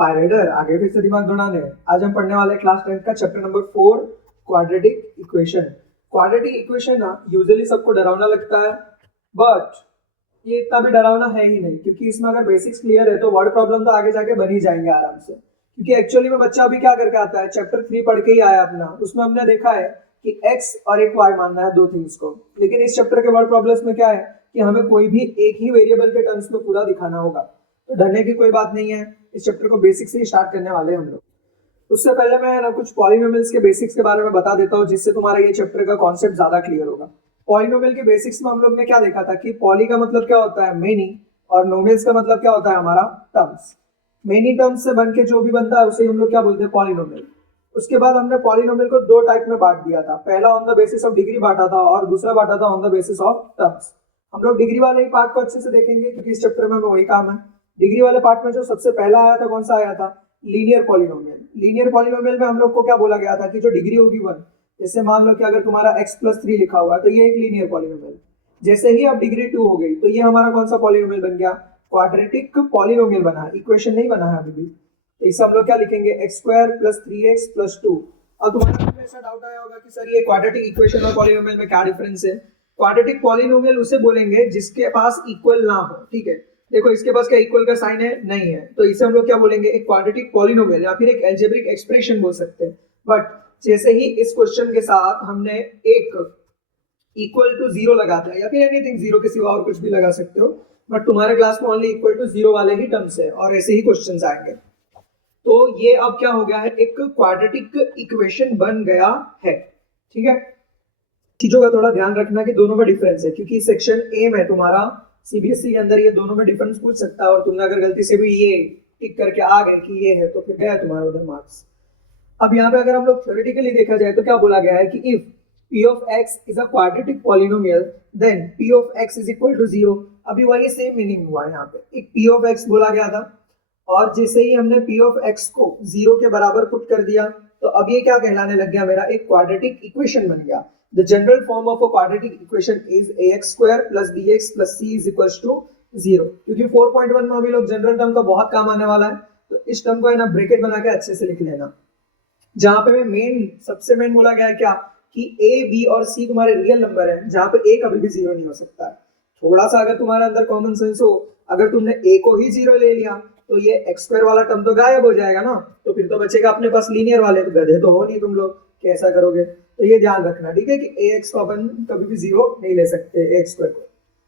पायरेडर आगे फिर से दिमाग दौड़ाने। आज हम पढ़ने वाले क्लास 10 का chapter number 4 quadratic equation. Quadratic equation ना यूजुअली सबको डरावना लगता है, बट ये इतना भी डरावना है ही नहीं, क्योंकि इसमें अगर बेसिक्स क्लियर है तो वर्ड प्रॉब्लम तो आगे जाके बन ही जाएंगे आराम से। क्योंकि एक्चुअली में बच्चा अभी क्या करके आता है, चैप्टर 3 पढ़ के ही आया अपना, उसमें हमने देखा है कि x और एक y मानना है, दो थिंग्स को। लेकिन इस चैप्टर के वर्ड प्रॉब्लम्स में क्या है कि हमें कोई भी एक ही वेरिएबल के टर्म्स में पूरा दिखाना होगा। तो डरने की कोई बात नहीं है, इस चैप्टर को बेसिक से ही स्टार्ट करने वाले हैं हम लोग। उससे पहले मैं ना कुछ पॉलिनोमियल्स के बेसिक्स के बारे में बता देता हूँ, जिससे तुम्हारा ये चैप्टर का कॉन्सेप्ट ज्यादा क्लियर होगा। पॉलिनोमियल के बेसिक्स में हम लोग ने क्या देखा था कि पॉली का मतलब क्या होता है, मेनी, और नोमियल्स का मतलब क्या होता है, हमारा टर्म्स। मेनी टर्म्स से बन के जो भी बनता है उसे हम लोग क्या बोलते हैं, पॉलिनोमियल। उसके बाद हमने पॉलिनोमियल को दो टाइप में बांट दिया था, पहला on the basis of degree बांटा था और दूसरा बांटा था on the basis of terms. हम लोग डिग्री वाले ही पार्ट को अच्छे से देखेंगे, क्योंकि इस चैप्टर में हमें वही काम है। डिग्री वाले पार्ट में जो सबसे पहला आया था, कौन सा आया था, लीनियर पॉलिनोमियल। लीनियर पॉलिनोमियल में हम लोग को क्या बोला गया था कि जो डिग्री होगी 1, जैसे मान लो कि अगर तुम्हारा x+3 लिखा हुआ है तो ये एक लीनियर पॉलिनोमियल। जैसे ही अब डिग्री 2 हो गई तो ये हमारा कौन सा पॉलिनोमियल बन गया, क्वाड्रेटिक पॉलिनोमियल बना है, इक्वेशन नहीं बना है अभी भी। तो इसे हम लोग क्या लिखेंगे, x² + 3x + 2। अब तुम्हारा ऐसा डाउट आया होगा कि सर ये क्वाड्रेटिक इक्वेशन और पॉलिनोमियल में क्या डिफरेंस है। क्वाड्रेटिक पॉलिनोमियल उसे बोलेंगे जिसके पास इक्वल ना हो, ठीक है। देखो इसके पास क्या इक्वल का साइन है, नहीं है, तो इसे हम लोग क्या बोलेंगे, एक क्वाड्रेटिक पॉलिनोमियल या फिर एक अलजेब्रिक एक्सप्रेशन बोल सकते हैं। बट जैसे ही इस क्वेश्चन के साथ हमने एक इक्वल टू 0 लगा दिया, या फिर एनीथिंग 0 के सिवा और कुछ भी लगा सकते हो, बट तुम्हारे क्लास में ओनली इक्वल टू 0 वाले ही टर्म्स है और ऐसे ही क्वेश्चंस आएंगे। तो ये अब क्या हो गया है, एक क्वाड्रेटिक इक्वेशन बन गया है, ठीक है। चीजों का थोड़ा ध्यान रखना कि दोनों में डिफरेंस है, क्योंकि सेक्शन ए में तुम्हारा सीबीएसई के अंदर ये दोनों में डिफरेंस पूछ सकता है, और तुमने अगर गलती से भी ये टिक करके आ गए कि ये है तो फिर गया तुम्हारा उधर मार्क्स। अब यहाँ पे अगर हम लोग थ्योरेटिकली देखा जाए तो क्या बोला गया है कि if p of x is a quadratic polynomial then p of x is equal to 0। अभी वही सेम मीनिंग हुआ है, यहाँ पे एक p of x बोला गया था, और जैसे ही हमने p of x को 0 के बराबर पुट कर दिया तो अब ये क्या कहलाने लग गया, मेरा एक क्वाड्रेटिक इक्वेशन बन गया। The general form of a quadratic equation is ax² + bx + c is equals to 0। क्योंकि 4.1 में अभी लोग जनरल टर्म का बहुत काम आने वाला है, तो इस टर्म को है ना ब्रैकेट बना के अच्छे से लिख लेना। जहां पे सबसे मेन बोला गया है क्या कि a, b और c तुम्हारे रियल नंबर है, जहां पे a कभी भी 0 नहीं हो सकता है। थोड़ा सा अगर तुम्हारे अंदर कॉमन सेंस हो, अगर तुमने a को ही 0 ले लिया तो ये x² वाला टर्म तो गायब हो जाएगा ना, तो फिर तो बचेगा अपने पास लीनियर वाले। तो गधे तो हो नहीं तुम लोग, कैसा करोगे। तो ये ध्यान रखना, ठीक है, कि ax को अपन कभी भी 0 नहीं ले सकते, x² को।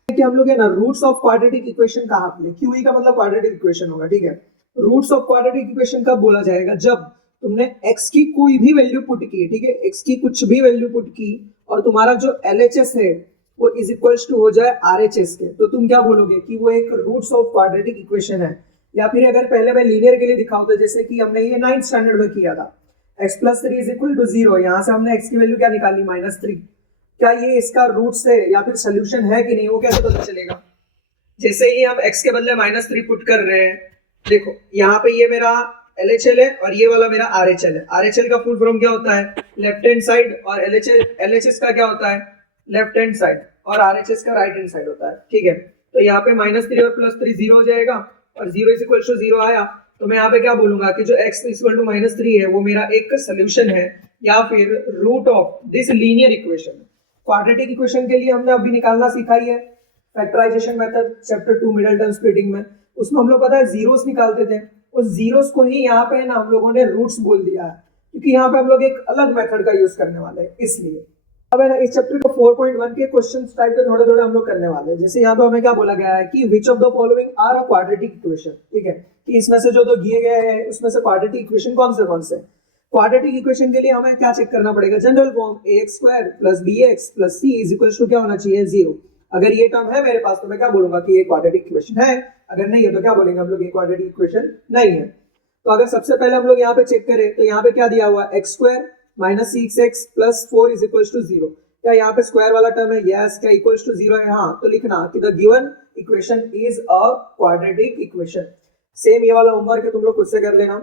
कि हम लोग है ना रूट्स ऑफ क्वाड्रेटिक इक्वेशन कहां पे, QE का मतलब क्वाड्रेटिक इक्वेशन होगा, ठीक है। रूट्स ऑफ क्वाड्रेटिक इक्वेशन कब बोला जाएगा, जब तुमने x की कोई भी वैल्यू पुट की, ठीक है, x की कुछ भी वैल्यू पुट की और तुम्हारा जो LHS है वो इज इक्वल्स टू हो जाए RHS के, तो तुम क्या बोलोगे कि वो एक रूट्स ऑफ क्वाड्रेटिक इक्वेशन है। या फिर अगर पहले मैं लीनियर के लिए दिखाऊं तो जैसे कि हमने ये 9th स्टैंडर्ड में किया था, x+3 इज इक्वल टू 0, यहाँ से हमने x की वैल्यू क्या निकाली, -3। क्या ये इसका रूट्स है या फिर सोल्यूशन है कि नहीं, वो कैसे पता चलेगा। जैसे ही हम x के बदले -3 पुट कर रहे हैं, देखो यहाँ पे ये मेरा LHL है और ये वाला मेरा RHL है। RHL का फुल फॉर्म क्या होता है, लेफ्ट हैंड साइड, और LHS का क्या होता है, लेफ्ट हैंड साइड, और RHS का राइट हैंड साइड होता है, ठीक है। तो यहाँ पे -3 और +3 0 हो जाएगा, और 0 इज इक्वल टू 0 आया, तो मैं यहाँ पे क्या बोलूंगा कि जो x इक्वल टू -3 है वो मेरा एक सोल्यूशन है, या फिर root of this linear equation. Quadratic equation के लिए हमने अभी निकालना सीखा ही है factorisation method, chapter 2 middle term splitting में। उसमें हम लोग पता है जीरोस निकालते थे, उस जीरोस को ही यहाँ पे ना हम लोगों ने रूट्स बोल दिया है, क्योंकि यहाँ पे हम लोग एक अलग मेथड का यूज करने वाले हैं, इसलिए। अब है ना इस चैप्टर को 4.1 के क्वेश्चंस टाइप के थोड़े थोड़े हम लोग करने वाले हैं। जैसे यहाँ पे हमें क्या बोला गया है कि which of the following are a quadratic equation, ठीक है, कि इसमें से जो दिए गए हैं उसमें से क्वाड्रेटिक इक्वेशन कौन से। क्वाड्रेटिक इक्वेशन के लिए हमें क्या चेक करना पड़ेगा, general form ax² + bx + c is equal to क्या होना चाहिए, 0। अगर ये टर्म है मेरे पास तो मैं क्या बोलूंगा कि ये क्वाड्रेटिक इक्वेशन है, अगर नहीं है तो क्या बोलेंगे हम लोग, ये क्वाड्रेटिक इक्वेशन नहीं है। तो अगर सबसे पहले हम लोग यहाँ पे चेक करें तो यहाँ पे क्या दिया हुआ है, x² - 6x + 4 is equal to 0। क्या यहाँ पे स्क्वायर वाला टर्म है, यस। क्या इक्वल्स टू 0 है, हाँ। तो लिखना कि the given equation is a quadratic equation. Same ये वाला होमवर्क है, तुम लोग खुद से कर लेना।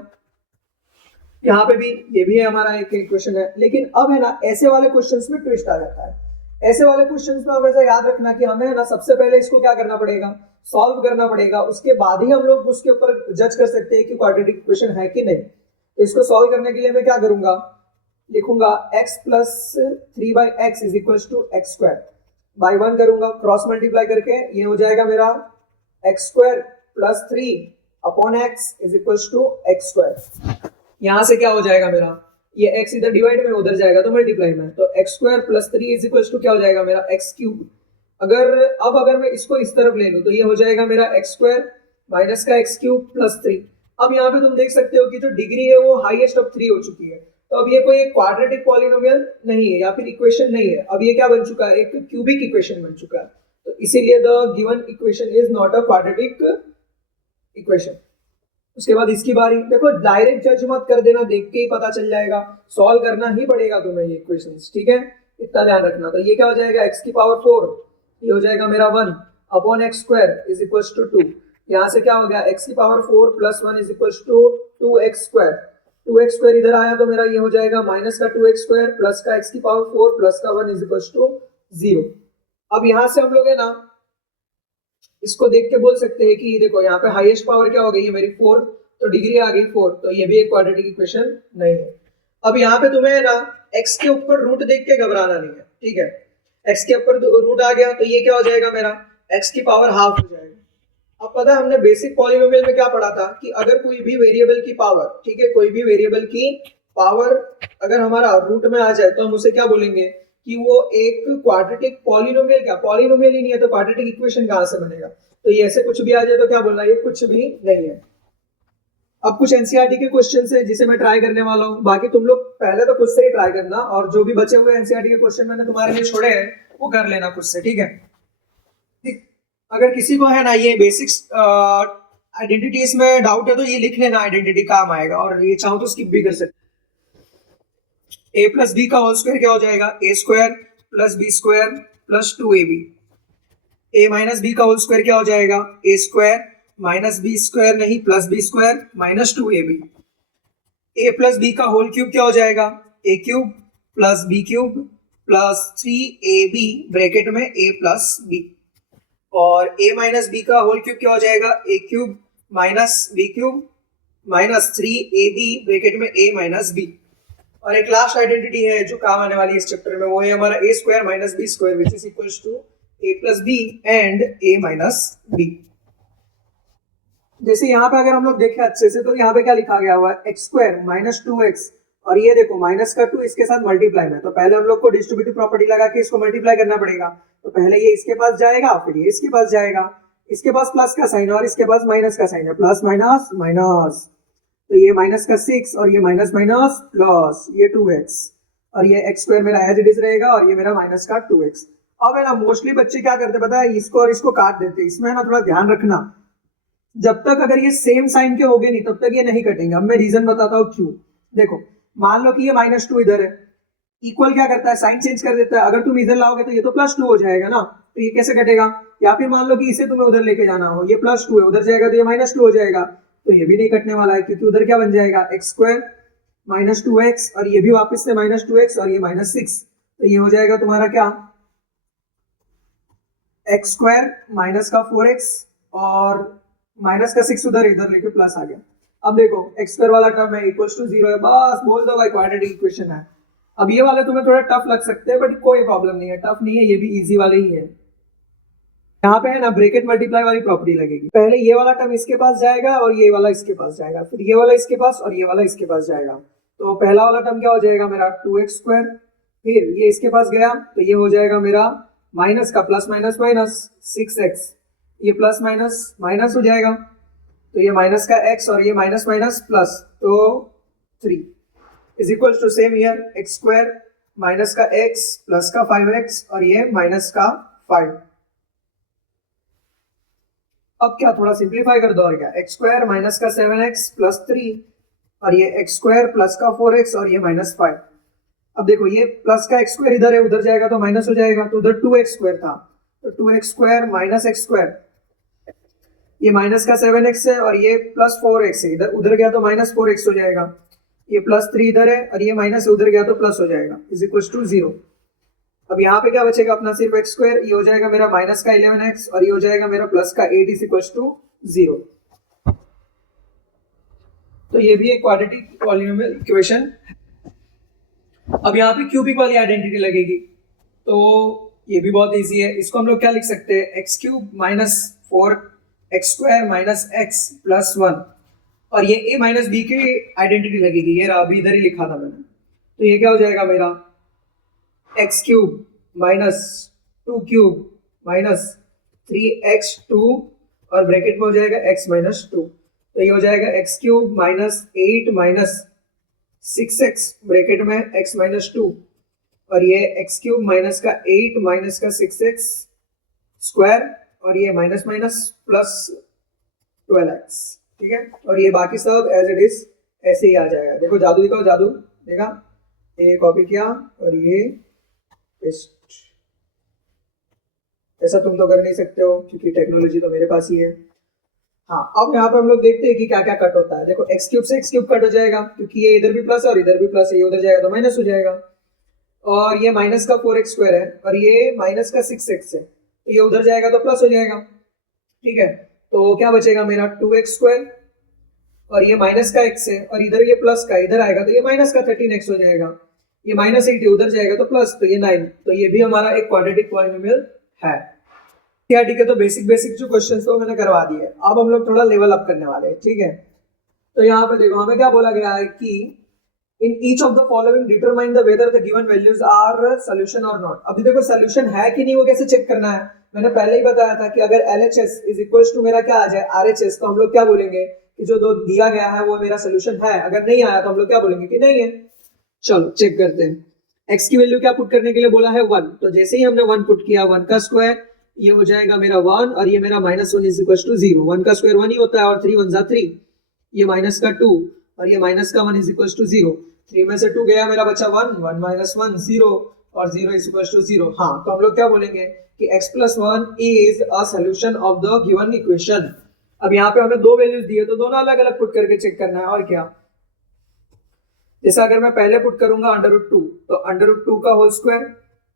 यहाँ पे भी ये भी है हमारा एक इक्वेशन है, लेकिन अब है ना ऐसे वाले क्वेश्चंस में ट्विस्ट आ जाता है। ऐसे वाले क्वेश्चंस में हमेशा याद रखना कि हमें ना सबसे पहले इसको क्या करना पड़ेगा, सॉल्व करना पड़ेगा, उसके बाद ही हम लोग उसके ऊपर जज कर सकते हैं कि क्वाड्रेटिक इक्वेशन है कि नहीं। तो इसको सॉल्व करने के लिए मैं क्या करूंगा, लिखूंगा x plus 3/x is equal to x square, by 1 करूंगा, क्रॉस मल्टीप्लाई करके ये हो जाएगा मेरा x square plus 3 upon x is equal to x square. यहां से क्या हो जाएगा मेरा, ये x इधर डिवाइड में उधर जाएगा तो मल्टीप्लाई में, तो x square plus 3 is equal to क्या हो जाएगा मेरा एक्स क्यूब। अगर मैं इसको इस तरफ ले लूं तो ये हो जाएगा मेरा एक्स स्क्वायर माइनस का एक्स क्यूब प्लस 3। अब यहाँ पे तुम देख सकते हो कि जो डिग्री है वो हाईएस्ट ऑफ 3 हो चुकी है, तो अब ये कोई एक क्वाड्रेटिक पॉलिनोमियल नहीं है या फिर इक्वेशन नहीं है, अब ये क्या बन चुका है, एक क्यूबिक इक्वेशन बन चुका है। तो इसीलिए the given equation is not a quadratic equation. उसके बाद इसकी बारी, देखो डायरेक्ट जज मत कर देना, देख के ही पता चल जाएगा, सॉल्व करना ही पड़ेगा तुम्हें ये इक्वेशंस, ठीक है, इतना ध्यान रखना। तो ये क्या हो जाएगा x की पावर 4, ये हो जाएगा मेरा 1 upon x square is equal to 2। यहाँ से क्या हो गया, x की power 4 plus 1 is equal to 2x square, 2x square इधर आया तो मेरा ये हो जाएगा माइनस का 2x स्क्वायर प्लस का x की पावर 4 प्लस का 1 इज इक्वल टू 0। अब यहाँ से हम लोग है ना इसको देख के बोल सकते हैं कि देखो यहाँ पे हाईएस्ट पावर क्या हो गई है मेरी 4, तो डिग्री आ गई 4, तो ये भी एक क्वाड्रेटिक इक्वेशन नहीं है। अब यहाँ पे तुम्हें ना x के ऊपर रूट देख के घबराना नहीं है, ठीक है, x के ऊपर रूट आ गया तो ये क्या हो जाएगा मेरा x की पावर हाफ हो जाएगा। अब पता है हमने बेसिक पॉलिनोमियल में क्या पढ़ा था कि अगर कोई भी वेरिएबल की पावर, ठीक है, कोई भी वेरिएबल की पावर अगर हमारा रूट में आ जाए तो हम उसे क्या बोलेंगे कि वो एक क्वाड्रेटिक पॉलिनोमियल, क्या पॉलिनोमियल ही नहीं है तो क्वाड्रेटिक इक्वेशन कहां से बनेगा। तो ये ऐसे कुछ भी आ जाए तो क्या बोलना, ये कुछ भी नहीं है। अब कुछ एनसीईआरटी के क्वेश्चन है जिसे मैं ट्राई करने वाला हूँ, बाकी तुम लोग पहले तो खुद से ही ट्राई करना और जो भी बचे हुए एनसीईआरटी के क्वेश्चन मैंने तुम्हारे लिए छोड़े हैं वो कर लेना खुद से, ठीक है। अगर किसी को है ना ये बेसिक्स आइडेंटिटीज में डाउट है तो ये लिख लेना, आइडेंटिटी काम आएगा, और ये चाहो तो स्किप भी कर सकते। ए प्लस बी का होल स्क्वायर क्या हो जाएगा, a square plus b square plus 2ab। A minus b का होल स्क्वायर क्या हो जाएगा, a square minus B square नहीं plus b square minus 2ab। A plus b का होल क्यूब क्या हो जाएगा, a cube plus b cube plus 3ab bracket में ए प्लस बी, और a माइनस बी का होल क्यूब क्या हो जाएगा, a cube minus b cube minus 3ab bracket में a माइनस बी। और एक लास्ट आइडेंटिटी है जो काम आने वाली है इस चैप्टर में, वो है हमारा a square minus B square which is equals to a plus B and a minus B. जैसे यहाँ पे अगर हम लोग देखें अच्छे से तो यहाँ पे क्या लिखा गया हुआ है, एक्स स्क्वायर माइनस 2x, और ये देखो माइनस का 2 इसके साथ मल्टीप्लाई में, तो पहले हम लोग को डिस्ट्रीब्यूटिव प्रॉपर्टी लगा के इसको मल्टीप्लाई करना पड़ेगा। तो पहले ये इसके पास जाएगा फिर ये इसके पास जाएगा, इसके पास प्लस का साइन और इसके पास माइनस का साइन है, प्लस माइनस माइनस, तो ये माइनस का 6 और ये माइनस माइनस प्लस ये 2x, और ये एक्स स्क्वायर मेरा एज इट इज रहेगा और ये मेरा माइनस का 2x। अब है ना मोस्टली बच्चे क्या करते पता है, इसको और इसको काट देते, इसमें ना थोड़ा ध्यान रखना, जब तक अगर ये सेम साइन के हो गए नहीं तब तक ये नहीं कटेंगे। अब मैं रीजन बताता हूँ क्यों। देखो मान लो कि ये -2 इधर है, इक्वल क्या करता है, साइन चेंज कर देता है, अगर तुम इधर लाओगे तो ये तो +2 हो जाएगा ना, तो ये कैसे कटेगा। या फिर मान लो कि इसे तुम्हें उधर लेके जाना हो, ये +2 है, उधर जाएगा तो ये -2 हो जाएगा, तो ये भी नहीं कटने वाला है क्योंकि उधर क्या बन जाएगा एक्स स्क्वायर माइनस 2x, और ये भी वापस से -2x और ये -6, तो ये हो जाएगा तुम्हारा क्या एक्स स्क्वायर माइनस का 4x और माइनस का 6 उधर इधर लेके प्लस आ गया। अब देखो एक्स स्क्वायर वाला टर्म है इक्वल्स टू 0 है, बस बोल दो भाई क्वाड्रेटिक इक्वेशन है। अब ये वाले तुम्हें थोड़ा टफ लग सकते हैं बट कोई प्रॉब्लम नहीं है, टफ नहीं है, ये भी इजी वाले ही है। यहाँ पे है ना ब्रैकेट मल्टीप्लाई वाली प्रॉपर्टी लगेगी, पहले ये वाला टर्म इसके पास जाएगा और ये वाला इसके पास जाएगा, फिर ये वाला इसके पास और ये वाला इसके पास जाएगा। तो पहला वाला टर्म क्या हो जाएगा मेरा 2x स्क्वायर, फिर ये इसके पास गया तो ये हो जाएगा मेरा माइनस का प्लस माइनस माइनस 6x, ये प्लस माइनस माइनस हो जाएगा, तो ये माइनस का x और ये माइनस माइनस प्लस, तो 3 is equal to same here x square minus का x प्लस का 5x और ये माइनस का 5। अब क्या थोड़ा सिंप्लीफाई कर दो, और क्या एक्स स्क्वायर माइनस का 7x प्लस 3 और ये एक्स स्क्वायर प्लस का 4x और ये -5। अब देखो ये प्लस का एक्स स्क्वायर इधर है, उधर जाएगा तो माइनस हो जाएगा, तो उधर 2x स्क्वायर था, तो 2x square minus x square, ये माइनस का 7x है और ये प्लस 4x है, इधर उधर गया तो -4x हो जाएगा, ये +3 इधर है और ये माइनस उधर गया तो प्लस हो जाएगा, इज इक्वल टू 0। अब यहाँ पे क्या बचेगा अपना सिर्फ एक्स स्क्वायर, ये हो जाएगा मेरा माइनस का 11x और ये हो जाएगा मेरा प्लस का 8 इज इक्वल टू 0। तो ये भी एक क्वाड्रेटिक पॉलिनोमियल इक्वेशन। अब यहाँ पे क्यूबिक वाली आइडेंटिटी लगेगी, तो ये भी बहुत इजी है। इसको हम लोग क्या लिख सकते हैं, x cube minus 4x square minus x plus 1, और ये a माइनस बी की आइडेंटिटी लगेगी, ये रहा, अभी इधर ही लिखा था मैंने। तो ये क्या हो जाएगा मेरा x cube minus 2 cube minus 3x2 और ब्रैकेट में हो जाएगा x माइनस 2। तो ये हो जाएगा x cube minus 8 minus 6x bracket में x माइनस 2, और ये एक्स क्यूब माइनस का 8 माइनस का 6x स्क्वायर और ये माइनस माइनस प्लस 12x, ठीक है। और ये बाकी सब एज इट इज ऐसे ही आ जाएगा। देखो जादू दिखाओ, जादू देखा, ये कॉपी किया और ये पेस्ट। ऐसा तुम तो कर नहीं सकते हो क्योंकि टेक्नोलॉजी तो मेरे पास ही है। हाँ, अब यहाँ पे हम लोग देखते हैं कि क्या क्या कट होता है। देखो एक्स क्यूब से एक्स क्यूब कट हो जाएगा क्योंकि ये इधर भी प्लस है और इधर भी प्लस है, ये उधर जाएगा तो माइनस हो जाएगा। और ये माइनस का 4x स्क्वायर है और ये माइनस का 6x है, तो ये उधर जाएगा तो प्लस हो जाएगा, ठीक है। तो क्या बचेगा मेरा 2x स्क्वायर और ये माइनस का x है और इधर ये प्लस का, इधर आएगा तो ये माइनस का 13x हो जाएगा। ये माइनस 8 उधर जाएगा तो प्लस, तो ये 9। तो ये भी हमारा एक क्वाड्रेटिक पॉलिनोमियल है। ठीक है, तो बेसिक जो क्वेश्चंस तो मैंने करवा दिए। अब हम लोग थोड़ा लेवल अप करने वाले हैं, ठीक है। तो यहाँ पे देखो हमें क्या बोला गया है कि in each of the following determine the whether the given values are solution और नॉट। अभी देखो सोल्यूशन है कि नहीं वो कैसे चेक करना है, मैंने पहले ही बताया था कि अगर LHS इज इक्वल टू मेरा क्या आ जाए RHS, तो हम लोग क्या बोलेंगे कि जो दो दिया गया है वो मेरा सोल्यूशन है। अगर नहीं आया तो हम लोग क्या बोलेंगे कि नहीं है। चलो चेक करते हैं। x की वैल्यू क्या पुट करने के लिए बोला है 1, तो जैसे ही हमने 1 पुट किया, 1 का स्क्वायर ये हो जाएगा मेरा 1 और ये मेरा माइनस 1 इज इक्वल टू 0। 1 का स्क्वायर 1 ही होता है और 3 1 जा 3, ये माइनस का 2 और ये माइनस का 1 इज इक्वल टू 0। 3 में से 2 गया, मेरा बचा 1, 1 माइनस 1 0 और 0 इज इक्वल टू 0। हाँ, तो हम लोग क्या बोलेंगे कि x plus 1 is a solution of the given equation. अब यहाँ पे हमें दो वैल्यूज दिए तो दोनों अलग अलग पुट करके चेक करना है, और क्या। जैसा अगर मैं पहले पुट करूंगा √2, तो √2 का होल स्क्वायर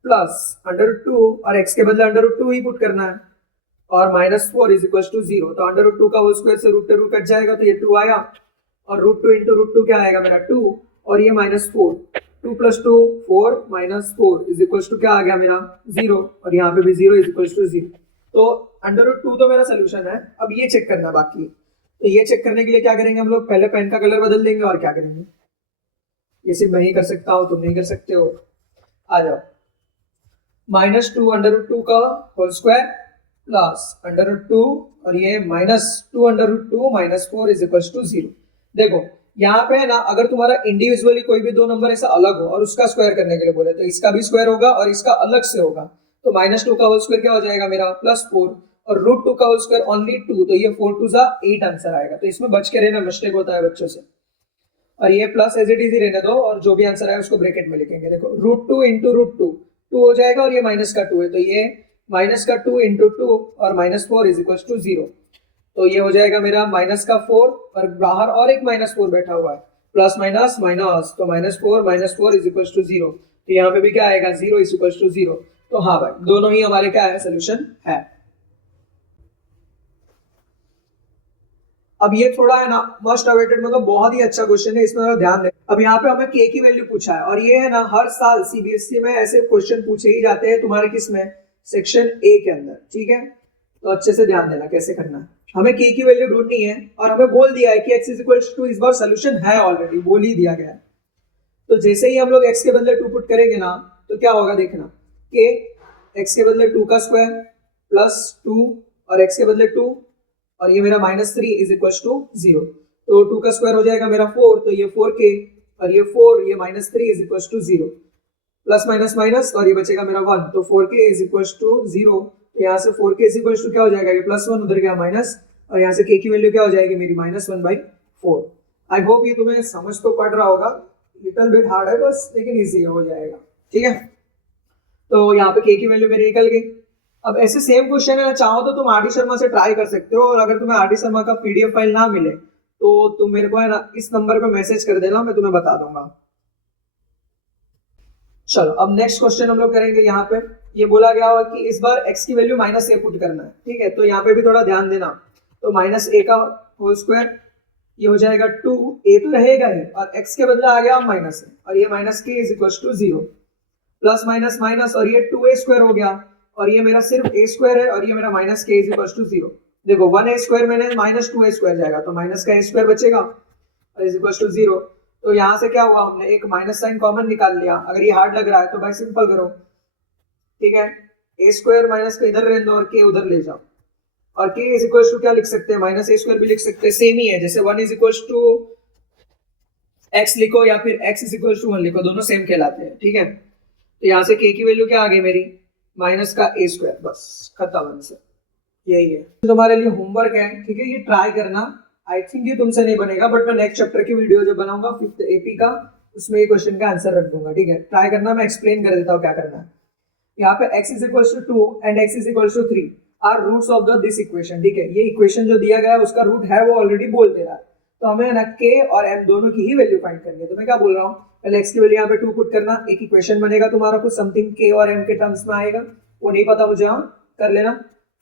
प्लस √2 और x के बदले √2 ही पुट करना है, और -4 इज इक्वल टू 0। तो √2 का होल स्क्वायर से √2 कट जाएगा तो ये 2 आया, और √2 इंटू √2 क्या आएगा मेरा 2, और ये -4, 2 प्लस 2 4 -4 इज इक्वल टू क्या आ गया मेरा 0, और यहाँ पे भी 0 इज इक्वल टू 0। तो √2 तो मेरा सोल्यूशन है। अब ये चेक करना बाकी, तो ये चेक करने के लिए क्या करेंगे हम लोग, पहले पेन का कलर बदल देंगे और क्या करेंगे, ये सिर्फ मैं ही कर सकता हूँ, तुम नहीं कर सकते हो। आ जाओ, -2 √2 का होल स्क्वायर प्लस √2 और ये -2 √2 -4 इज इक्वल टू 0। देखो यहाँ पे है ना, अगर तुम्हारा इंडिविजुअली कोई भी दो नंबर ऐसा अलग हो और उसका स्क्वायर करने के लिए बोले तो इसका भी स्क्वायर होगा और इसका अलग से होगा। तो -2 का होल स्क्वायर क्या हो जाएगा मेरा +4 और √2 का होल स्क्वायर ओनली 2, तो ये 4 2 जा 8 आंसर आएगा। तो इसमें बच के रहना, मिस्टेक होता है बच्चों से। और ये प्लस एज इट इज ही रहने दो और जो भी आंसर आए उसको ब्रैकेट में लिखेंगे। देखो √2 इंटू √2 2 हो जाएगा और ये माइनस का 2 है, तो ये माइनस का 2 इंटू 2 और -4 इज इक्वल टू 0। तो ये हो जाएगा मेरा -4 और बाहर और एक -4 बैठा हुआ है, प्लस माइनस माइनस, तो -4 इज इक्वल टू 0। तो यहाँ पे भी क्या आएगा 0 इज इक्वल टू 0। तो हाँ भाई, दोनों ही हमारे क्या है, सोल्यूशन है। अब ये थोड़ा है ना मस्ट अवेटेड, मतलब बहुत ही अच्छा क्वेश्चन है, इसमें ध्यान दें। अब यहाँ पे हमें k की वैल्यू पूछा है, और ये है ना हर साल सीबीएसई में ऐसे क्वेश्चन पूछे ही जाते हैं तुम्हारे किसमें, सेक्शन ए के अंदर, ठीक है। तो अच्छे से ध्यान देना कैसे करना है। हमें k की वैल्यू ढूंढनी है और हमें बोल दिया है कि x इज इक्वल टू, इस बार सोल्यूशन है ऑलरेडी, बोल ही दिया गया है। तो जैसे ही हम लोग x के बदले 2 पुट करेंगे ना, तो क्या होगा देखना, k x के बदले 2 का स्क्वायर प्लस 2 और x के बदले 2 और ये मेरा -3 इज इक्वल टू 0। तो 2 का स्क्वायर हो जाएगा मेरा 4, तो ये 4k और ये 4, ये -3 is equal to 0, plus minus minus और ये बचेगा मेरा 1, तो 4k इज इक्वल टू 0। तो यहाँ से 4k इज इक्वल टू क्या हो जाएगा, ये +1 उधर गया माइनस, और यहाँ से k की वैल्यू क्या हो जाएगी मेरी -1/4। आई होप ये तुम्हें समझ तो पड़ रहा होगा, लिटिल बिट हार्ड है बस, लेकिन इजी हो जाएगा, ठीक है। तो यहाँ पे k की वैल्यू मेरी निकल गई। अब ऐसे सेम क्वेश्चन है, चाहो तो तुम आर डी शर्मा से ट्राई कर सकते हो, और अगर तुम्हें आर डी शर्मा का पीडीएफ फाइल ना मिले तो तुम मेरे को है ना इस नंबर पे मैसेज कर देना, मैं तुम्हें बता दूंगा। चलो अब नेक्स्ट क्वेश्चन हम लोग करेंगे। यहाँ पे ये बोला गया हुआ कि इस बार x की वैल्यू माइनस ए पुट करना है, ठीक है। तो यहाँ पे भी थोड़ा ध्यान देना। तो माइनस ए का होल स्क्वायर, ये हो जाएगा 2, ए तो रहेगा ही और x के बदले आ गया माइनस ए, और ये minus k is equal to 0, plus minus minus, और ये 2a स्क्वायर हो गया, और ये मेरा सिर्फ a स्क्वायर है, और ये मेरा minus k is equal to 0। देखो 1a स्क्वायर मैंने माइनस 2a स्क्वायर जाएगा, तो माइनस का a स्क्वायर बचेगा और इज इक्वल टू 0। तो यहाँ से क्या हुआ, हमने एक माइनस साइन कॉमन निकाल लिया। अगर ये हार्ड लग रहा है तो भाई सिंपल करो, ठीक है। ए स्क्वायर माइनस का इधर रहने दो और के उधर ले जाओ, और के इज इक्वल टू क्या लिख सकते हैं, माइनस ए स्क्वायर भी लिख सकते हैं, सेम ही है। जैसे 1 इज इक्वल टू एक्स लिखो या फिर x इज इक्वल टू 1 लिखो, दोनों सेम कहलाते हैं, ठीक है। तो यहाँ से k की वैल्यू क्या आ गई मेरी, माइनस का ए स्क्वायर, बस खत्म आंसर, यही है। तुम्हारे लिए होमवर्क है, ठीक है, ये ट्राई करना। आई थिंक ये तुमसे नहीं बनेगा, बट मैं नेक्स्ट चैप्टर की वीडियो जब बनाऊंगा 5th AP का, उसमें ये क्वेश्चन का आंसर रख दूंगा, ठीक है। ट्राई करना, मैं एक्सप्लेन कर देता हूँ क्या करना है। यहाँ पे x is equal to 2 and x is equal to 3 are roots of this equation, ठीक है। ये इक्वेशन जो दिया गया है उसका रूट है वो ऑलरेडी बोल दे रहा है, तो हमें ना k और m दोनों की ही वैल्यू फाइंड करनी है। तो मैं क्या बोल रहा हूँ, पहले x की वैल्यू यहाँ पे 2 पुट करना, एक इक्वेशन बनेगा तुम्हारा कुछ समथिंग k और m के टर्म्स में आएगा, वो नहीं पता मुझे, हाँ कर लेना।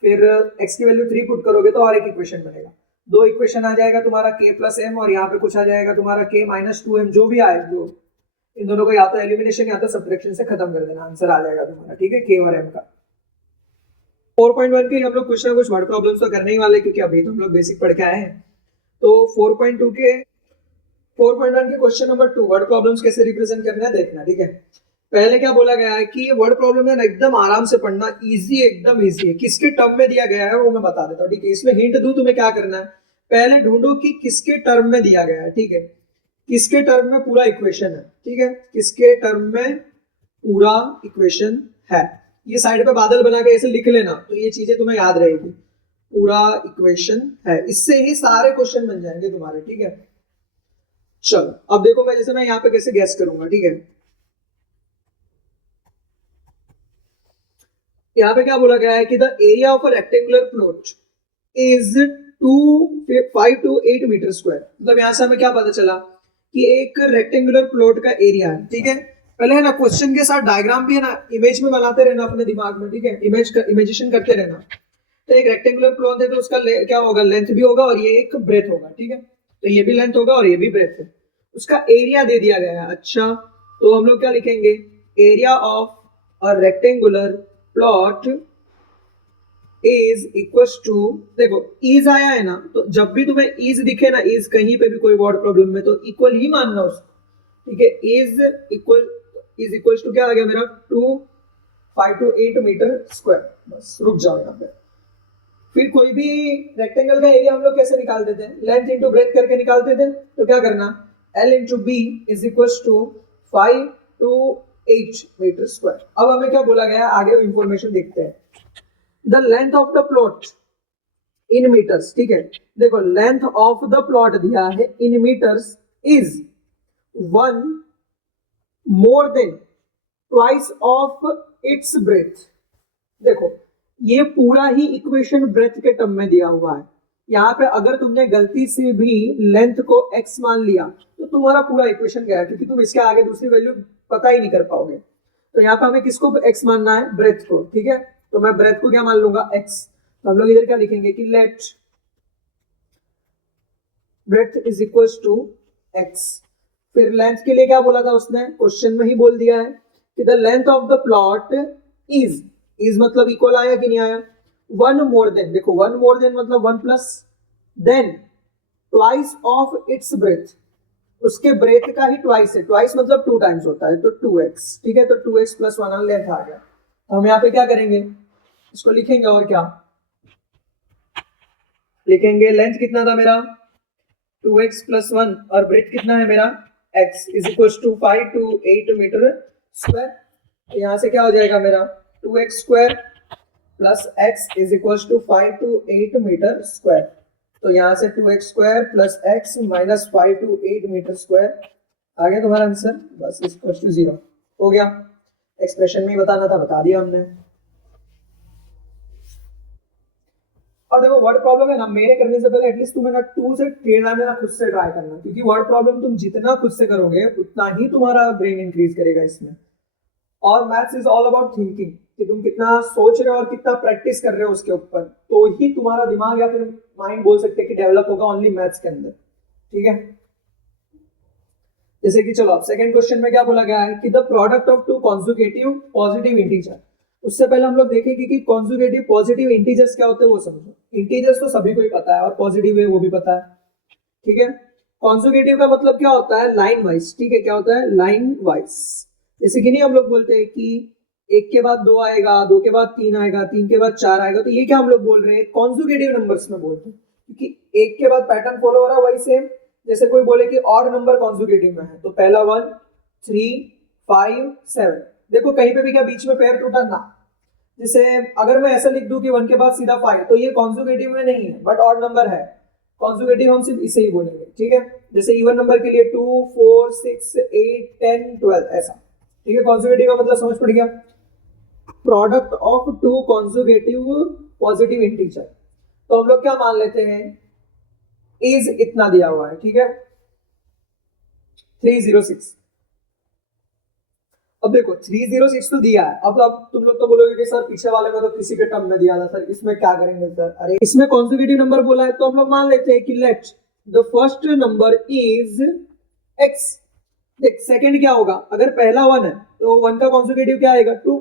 फिर x की वैल्यू 3 पुट करोगे तो और एक इक्वेशन बनेगा, दो इक्वेशन आ जाएगा तुम्हारा k प्लस m, और यहाँ पे कुछ आ जाएगा तुम्हारा k माइनस 2m, जो भी आए, जो इन दोनों को या तो एलिमिनेशन या तो सब्ट्रैक्शन से खत्म कर देना, आंसर आ जाएगा तुम्हारा, ठीक है, k और m का। 4.1 के हम लोग कुछ ना कुछ वर्ड प्रॉब्लम्स तो करने ही वाले, क्योंकि अभी तो हम लोग बेसिक पढ़ के आए हैं। तो 4.1 के क्वेश्चन नंबर 2 वर्ड प्रॉब्लम्स कैसे रिप्रेजेंट करना है देखना, ठीक है। पहले क्या बोला गया है कि ये वर्ड प्रॉब्लम है ना, एकदम आराम से पढ़ना, इजी, एकदम इजी है। किसके टर्म में दिया गया है वो मैं बता देता हूँ, ठीक है। इसमें हिंट दूं तुम्हें क्या करना है, पहले ढूंढो कि किसके टर्म में दिया गया है, ठीक है, किसके टर्म में पूरा इक्वेशन है, ठीक है, किसके टर्म में पूरा इक्वेशन है। ये साइड पे बादल बना के ऐसे लिख लेना, तो ये चीजें तुम्हें याद रहेगी, पूरा इक्वेशन है, इससे ही सारे क्वेश्चन बन जाएंगे तुम्हारे, ठीक है। चलो अब देखो, मैं जैसे मैं यहाँ पे कैसे गैस करूंगा, ठीक है। यहाँ पे क्या बोला गया है कि the area of a rectangular plot is 5 to 8 metre square. मतलब यहाँ से हमें क्या पता चला कि एक रेक्टेंगुलर प्लॉट का एरिया है, ठीक है। पहले है ना क्वेश्चन के साथ डायग्राम भी है ना इमेज में बनाते रहना अपने दिमाग में, ठीक है, इमेजिनेशन करते रहना। तो एक रेक्टेंगुलर प्लॉट है तो उसका क्या होगा, लेंथ भी होगा और ये एक ब्रेथ होगा, ठीक है। तो ये भी लेंथ होगा और ये भी ब्रेथ है, उसका एरिया दे दिया गया है। अच्छा, तो हम लोग क्या लिखेंगे, area of a rectangular plot is equal to, देखो इज आया है ना, तो जब भी तुम्हें इज दिखे ना, इज कहीं पे भी कोई वर्ड प्रॉब्लम में, तो इक्वल ही मानना उसको, ठीक है। इज इक्वल टू क्या आ गया मेरा, 5 to 8 मीटर स्क्वायर। बस रुक जाओ यहाँ पे। फिर कोई भी रेक्टेंगल का एरिया हम लोग कैसे निकालते थे, लेंथ इंटू ब्रेथ करके निकालते थे। तो क्या करना, L into B is equal to 5 to 8 metre square. अब हमें क्या बोला गया, आगे इंफॉर्मेशन देखते हैं। The length of the plot in metres, ठीक है। देखो लेंथ ऑफ द प्लॉट दिया है in metres is 1 more than twice of its breadth. देखो ये पूरा ही इक्वेशन ब्रेथ के टर्म में दिया हुआ है। यहाँ पे अगर तुमने गलती से भी लेंथ को x मान लिया तो तुम्हारा पूरा इक्वेशन गया, क्योंकि तुम इसके आगे दूसरी वैल्यू पता ही नहीं कर पाओगे। तो यहाँ पे हमें किसको x मानना है, ब्रेथ को, ठीक है। तो मैं ब्रेथ को क्या मान लूंगा, x। तो हम लोग इधर क्या लिखेंगे कि let breadth is equal to x। फिर लेंथ के लिए क्या बोला था उसने, क्वेश्चन में ही बोल दिया है कि the length of the plot is मतलब इक्वल आया कि नहीं आया, 1 मोर देन। देखो 1 मोर देन मतलब 1 plus then twice of its breath, उसके ब्रेथ का ही ट्वाइस है, ट्वाइस मतलब 2 टाइम्स होता है, तो 2x, ठीक है। तो 2x प्लस 1 लेंथ आ गया। तो हम यहाँ पे क्या करेंगे, इसको लिखेंगे और क्या लिखेंगे, लेंथ कितना था मेरा 2x प्लस 1 और ब्रेथ कितना है मेरा x is equal to 5 to 8 metre square. तो यहाँ से क्या हो जाएगा मेरा 2x square plus x is equal to 5 to 8 metre square. तो यहाँ से 2x square plus x minus 5 to 8 metre square आ गया तुम्हारा आंसर, बस इक्वल टू 0 हो गया। एक्सप्रेशन में ही बताना था, बता दिया हमने। और देखो वर्ड प्रॉब्लम है ना, मेरे करने से पहले एटलीस्ट तुम्हें ना 2 से 10 आने ना खुद से ट्राई करना, क्योंकि वर्ड प्रॉब्लम तुम जितना खुद से करोगे उतना ही तुम्हारा ब्रेन इंक्रीज करेगा इसमें। और maths is all about thinking, कि तुम कितना सोच रहे हो और कितना प्रैक्टिस कर रहे हो उसके ऊपर, तो ही तुम्हारा दिमाग या फिर माइंड बोल सकते हैं कि डेवलप होगा ओनली मैथ्स के अंदर। ठीक है, जैसे कि चलो अब सेकंड क्वेश्चन में क्या बोला गया है कि the product of two conjugative positive integer. उससे पहले हम लोग देखेंगे कि कॉन्जुगेटिव पॉजिटिव इंटीजर्स क्या होते हैं वो समझो। इंटीजर्स तो सभी को ही पता है और पॉजिटिव है वो भी पता है। ठीक है, कॉन्जुगेटिव का मतलब क्या होता है, लाइन वाइज। ठीक है, क्या होता है, लाइन वाइज। जैसे कि नहीं हम लोग बोलते हैं कि एक के बाद दो आएगा, दो के बाद तीन आएगा, तीन के बाद चार आएगा, तो ये क्या हम लोग बोल रहे हैं, कॉन्जुगेटिव नंबर्स में बोलते हैं, क्योंकि एक के बाद पैटर्न फॉलो हो रहा है। वही सेम जैसे कोई बोले कि ऑड नंबर कॉन्जुगेटिव में है, तो पहला 1 3 5 7, देखो कहीं पे भी क्या बीच में पैर टूटा ना। जैसे अगर मैं ऐसा लिख दूं कि 1 के बाद सीधा 5, तो ये कॉन्जुगेटिव में नहीं है बट ऑड नंबर है। कॉन्जुगेटिव हम सिर्फ इसे ही बोलेंगे। ठीक है, जैसे इवन नंबर के लिए 2 4 6 8 10 12 ऐसा। ठीक है, कॉन्जुगेटिव का मतलब समझ पड़ गया, product of two conjugative positive integer. तो हम लोग क्या मान लेते हैं, इज इतना दिया हुआ है। ठीक है, 306। अब देखो 306 तो दिया है। अब तुम लोग तो बोलोगे कि सर पीछे वाले में तो किसी के टर्म में दिया था, सर इसमें क्या करेंगे सर। अरे इसमें कॉन्जुगेटिव नंबर बोला है तो हम लोग मान लेते हैं कि let the first number is x। देख सेकंड क्या होगा, अगर पहला 1 है तो 1 का कॉन्जुगेटिव क्या आएगा, 2।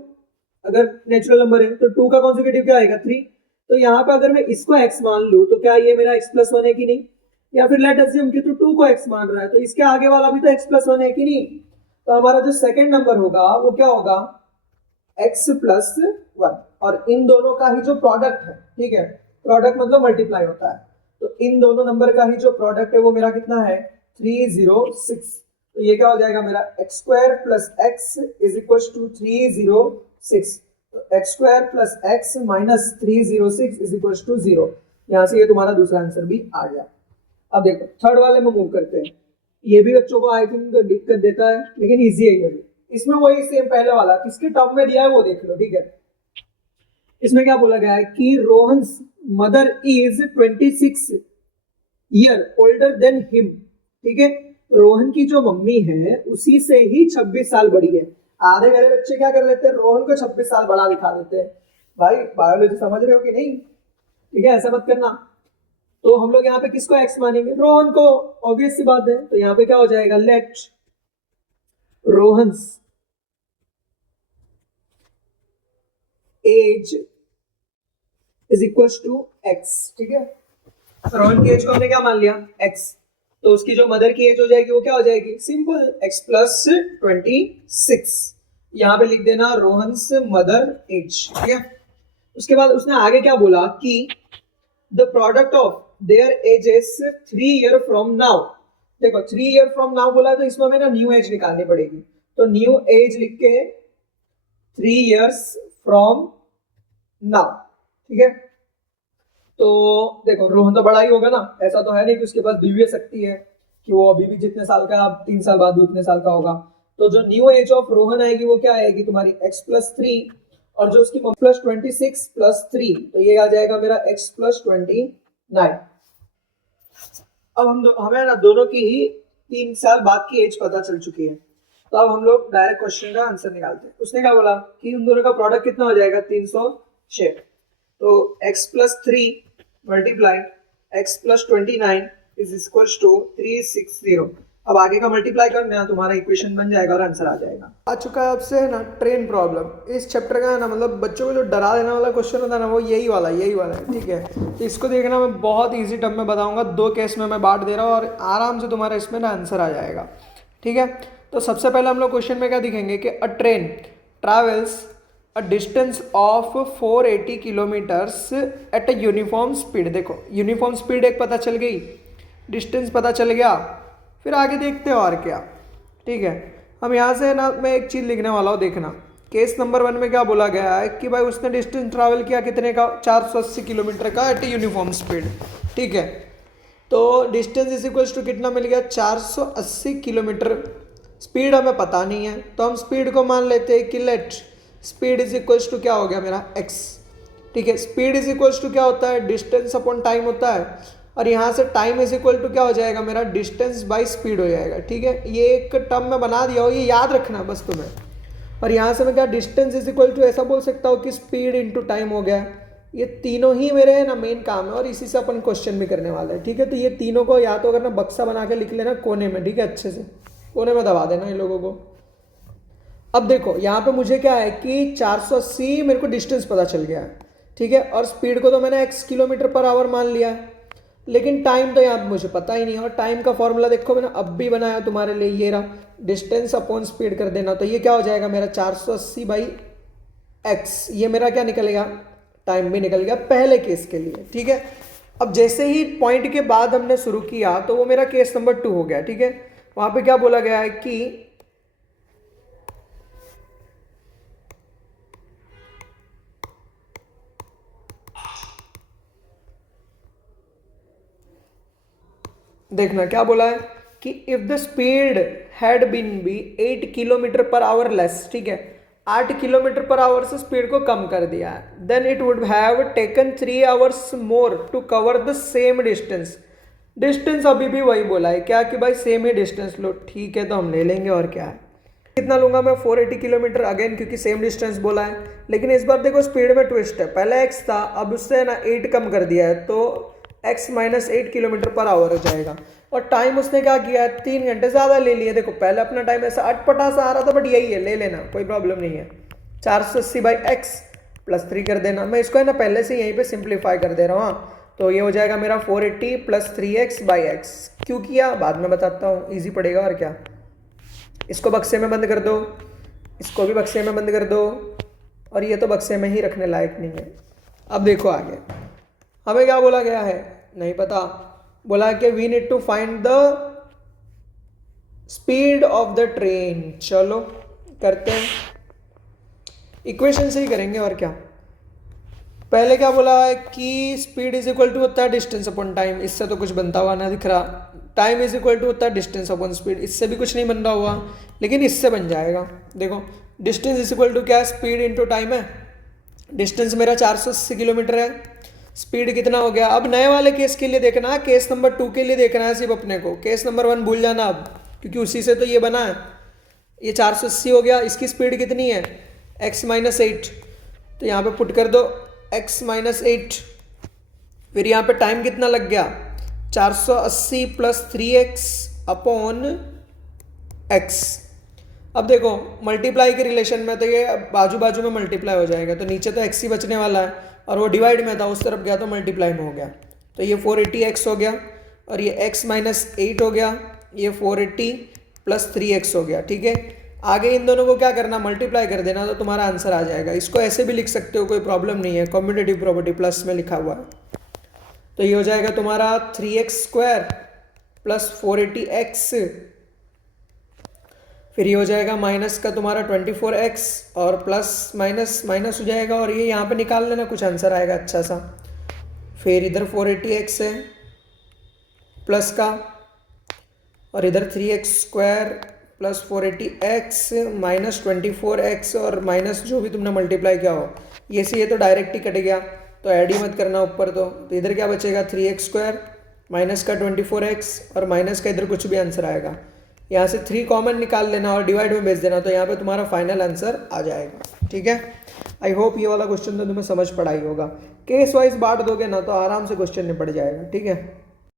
अगर नेचुरल नंबर है तो 2 का कॉन्जुगेटिव क्या आएगा, 3। तो यहाँ पे अगर मैं इसको x मान लूं तो क्या ये मेरा x+1 है कि नहीं, या फिर लेट अज्यूम कि तू 2 को x मान रहा है तो इसके आगे वाला भी तो x+1 है कि नहीं। तो हमारा जो सेकंड नंबर होगा वो क्या होगा, x+1, और इन दोनों का ही जो प्रोडक्ट है। ठीक है, प्रोडक्ट मतलब मल्टीप्लाई होता है, तो इन दोनों नंबर का ही जो प्रोडक्ट है वो मेरा कितना है, 306। तो ये क्या हो जाएगा मेरा, x² + x = 306। तो x² + x - 306 = 0। यहां से ये तुम्हारा दूसरा आंसर भी आ गया। अब देखो थर्ड वाले में मूव करते हैं। ये भी बच्चों को आई थिंक दिक्कत देता है, लेकिन इजी है ये भी। इसमें वही सेम पहले वाला किसके टर्म में दिया है वो देख लो। ठीक है, इसमें क्या बोला गया है कि Rohan's mother is 26 year older than him. ठीक है, रोहन की जो मम्मी है उसी से ही 26 साल बड़ी है। आधे घरे बच्चे क्या कर लेते हैं, रोहन को 26 साल बड़ा दिखा देते हैं। भाई बायोलॉजी समझ रहे हो कि नहीं। ठीक है, ऐसा मत करना। तो हम लोग यहाँ पे किसको x मानेंगे, रोहन को। ऑब्वियस सी बात है, तो यहाँ पे क्या हो जाएगा, लेट रोहन्स एज = x। ठीक है, रोहन की एज को हमने क्या मान लिया, x। तो उसकी जो मदर की एज हो जाएगी वो क्या हो जाएगी, सिंपल x + 26। यहाँ पे लिख देना रोहन्स मदर एज। ठीक है, उसके बाद उसने आगे क्या बोला कि the product of their edges 3 year from now. देखो 3 ईयर फ्रॉम नाउ बोला तो इसमें हमें ना न्यू एज निकालनी पड़ेगी। तो न्यू एज लिख के 3 इयर्स फ्रॉम नाउ। ठीक है, तो देखो रोहन तो बड़ा ही होगा ना, ऐसा तो है नहीं कि उसके पास दिव्य शक्ति है कि वो अभी भी जितने साल का, अब 3 साल बाद भी उतने साल का होगा। तो जो न्यू एज ऑफ रोहन आएगी वो क्या आएगी तुम्हारी, x + 3, और जो उसकी +26 + 3, तो ये आ जाएगा मेरा x + 29। अब हमें ना दोनों की ही 3 साल बाद की एज पता चल चुकी है। तो अब हम लोग डायरेक्ट क्वेश्चन का आंसर निकालते हैं। उसने क्या बोला कि उन दोनों का प्रोडक्ट कितना हो जाएगा, 306। तो x + 3 × x + 29 = 360। अब आगे का मल्टीप्लाई करना, तुम्हारा इक्वेशन बन जाएगा और आंसर आ जाएगा। आ चुका है आपसे है ना ट्रेन प्रॉब्लम। इस चैप्टर का है ना, मतलब बच्चों को जो डरा देने वाला क्वेश्चन होता है ना, वो यही वाला है। ठीक है, तो इसको देखना, मैं बहुत इजी टर्म में बताऊंगा। 2 केस में मैं बांट दे रहा हूँ और आराम से तुम्हारा इसमें ना आंसर आ जाएगा। ठीक है, तो सबसे पहले हम लोग क्वेश्चन में क्या दिखेंगे कि अ train travels a distance of 480 kilometres at a uniform speed. देखो यूनिफॉर्म स्पीड एक पता चल गई, डिस्टेंस पता चल गया, फिर आगे देखते हो और क्या। ठीक है, हम यहाँ से ना मैं एक चीज़ लिखने वाला हूँ, देखना। केस नंबर 1 में क्या बोला गया है कि भाई उसने डिस्टेंस ट्रैवल किया कितने का, 480 किलोमीटर का एट यूनिफॉर्म स्पीड। ठीक है, तो डिस्टेंस = कितना मिल गया, 480 किलोमीटर। स्पीड हमें पता नहीं है तो हम स्पीड को मान लेते हैं कि लेट स्पीड = क्या हो गया मेरा, x। ठीक है, स्पीड = क्या होता है, डिस्टेंस अपॉन टाइम होता है, और यहाँ से टाइम = क्या हो जाएगा मेरा, डिस्टेंस बाय स्पीड हो जाएगा। ठीक है, ये एक टर्म में बना दिया हो, ये याद रखना बस तुम्हें। और यहाँ से मैं क्या डिस्टेंस इज इक्वल टू ऐसा बोल सकता हूँ कि स्पीड इनटू टाइम हो गया। ये तीनों ही मेरे है ना मेन काम है और इसी से अपन क्वेश्चन भी करने वाले हैं, ठीक है। तो ये तीनों को या तो अगर ना बक्सा बना के लिख लेना कोने में, ठीक है, अच्छे से कोने में दबा देना इन लोगों को। अब देखो यहाँ पे मुझे क्या है कि 480 मेरे को डिस्टेंस पता चल गया है, ठीक है, और स्पीड को तो मैंने x किलोमीटर पर आवर मान लिया है, लेकिन टाइम तो यहाँ पे मुझे पता ही नहीं है। और टाइम का फॉर्मूला देखो मैंने अब भी बनाया तुम्हारे लिए, ये रहा, डिस्टेंस अपॉन स्पीड कर देना। तो ये क्या हो जाएगा मेरा 480 बाई एक्स, ये मेरा क्या निकलेगा, टाइम भी निकल गया पहले केस के लिए, ठीक है। अब जैसे ही पॉइंट के बाद हमने शुरू किया तो वो मेरा केस नंबर 2 हो गया, ठीक है। वहां पे क्या बोला गया है कि देखना क्या बोला है कि if the speed had been be 8 kilometre per hour less, ठीक है, 8 किलोमीटर पर आवर से स्पीड को कम कर दिया है, then it would have taken 3 hours more to cover the same distance. Distance अभी भी वही बोला है क्या कि भाई सेम ही डिस्टेंस लो, ठीक है, तो हम ले लेंगे और क्या है। कितना लूंगा मैं 480 किलोमीटर अगेन, क्योंकि सेम डिस्टेंस बोला है। लेकिन इस बार देखो स्पीड में ट्विस्ट है, पहले x था अब उससे ना 8 कम कर दिया है, तो x minus 8 kilometre per our हो जाएगा। और टाइम उसने क्या किया है, 3 घंटे ज़्यादा ले लिए। देखो पहले अपना टाइम ऐसा अटपटा सा आ रहा था, बट यही है, ले लेना कोई प्रॉब्लम नहीं है। 480 बाई एक्स प्लस 3 कर देना, मैं इसको है ना पहले से यहीं पे सिंप्लीफाई कर दे रहा हूँ। तो ये हो जाएगा मेरा 480 प्लस 3x बाई एक्स। क्यों किया बाद में बताता हूँ, ईजी पड़ेगा और क्या। इसको बक्से में बंद कर दो, इसको भी बक्से में बंद कर दो, और ये तो बक्से में ही रखने लायक नहीं है। अब देखो आगे हमें क्या बोला गया है, नहीं पता, बोला कि we need to find the speed of the train. चलो करते हैं, इक्वेशन से ही करेंगे और क्या। पहले क्या बोला है कि स्पीड इज इक्वल टू होता है डिस्टेंस अपॉन टाइम, इससे तो कुछ बनता हुआ ना दिख रहा। टाइम इज इक्वल टू होता है डिस्टेंस अपॉन स्पीड, इससे भी कुछ नहीं बन रहा हुआ, लेकिन इससे बन जाएगा। देखो डिस्टेंस इज इक्वल टू क्या है, स्पीड इंटू टाइम है। डिस्टेंस मेरा 480 किलोमीटर है, स्पीड कितना हो गया। अब नए वाले केस के लिए देखना है, केस नंबर 2 के लिए देखना है सिर्फ अपने को, केस नंबर 1 भूल जाना अब, क्योंकि उसी से तो ये बना है। ये 480 हो गया, इसकी स्पीड कितनी है, x माइनस 8, तो यहाँ पे पुट कर दो x माइनस 8। फिर यहाँ पे टाइम कितना लग गया, 480 प्लस 3x अपॉन x। अब देखो मल्टीप्लाई के रिलेशन में तो ये बाजू बाजू में मल्टीप्लाई हो जाएगा, तो नीचे तो x ही बचने वाला है, और वो डिवाइड में था उस तरफ गया तो मल्टीप्लाई में हो गया। तो ये 480x हो गया, और ये x माइनस 8 हो गया, ये 480 प्लस 3x हो गया, ठीक है। आगे इन दोनों को क्या करना, मल्टीप्लाई कर देना, तो तुम्हारा आंसर आ जाएगा। इसको ऐसे भी लिख सकते हो, कोई प्रॉब्लम नहीं है, कम्यूटेटिव प्रॉपर्टी प्लस में लिखा हुआ है। तो ये हो जाएगा तुम्हारा 3x स्क्वायर प्लस 480x, फिर ये हो जाएगा माइनस का तुम्हारा 24x, और प्लस माइनस माइनस हो जाएगा, और ये यहाँ पे निकाल लेना, कुछ आंसर आएगा अच्छा सा। फिर इधर 480x है प्लस का, और इधर 3x square plus 480x minus 24x, और माइनस जो भी तुमने मल्टीप्लाई किया हो, ये से ये तो डायरेक्ट ही कट गया, तो ऐड ही मत करना ऊपर। तो इधर क्या बचेगा, 3x स्क्वायर माइनस का 24x, और माइनस का इधर कुछ भी आंसर आएगा। यहाँ से 3 कॉमन निकाल लेना और डिवाइड में भेज देना, तो यहाँ पे तुम्हारा फाइनल आंसर आ जाएगा, ठीक है। आई होप ये वाला क्वेश्चन तो तुम्हें समझ पड़ा ही होगा। केस वाइज बांट दोगे ना तो आराम से क्वेश्चन निपट जाएगा, ठीक है।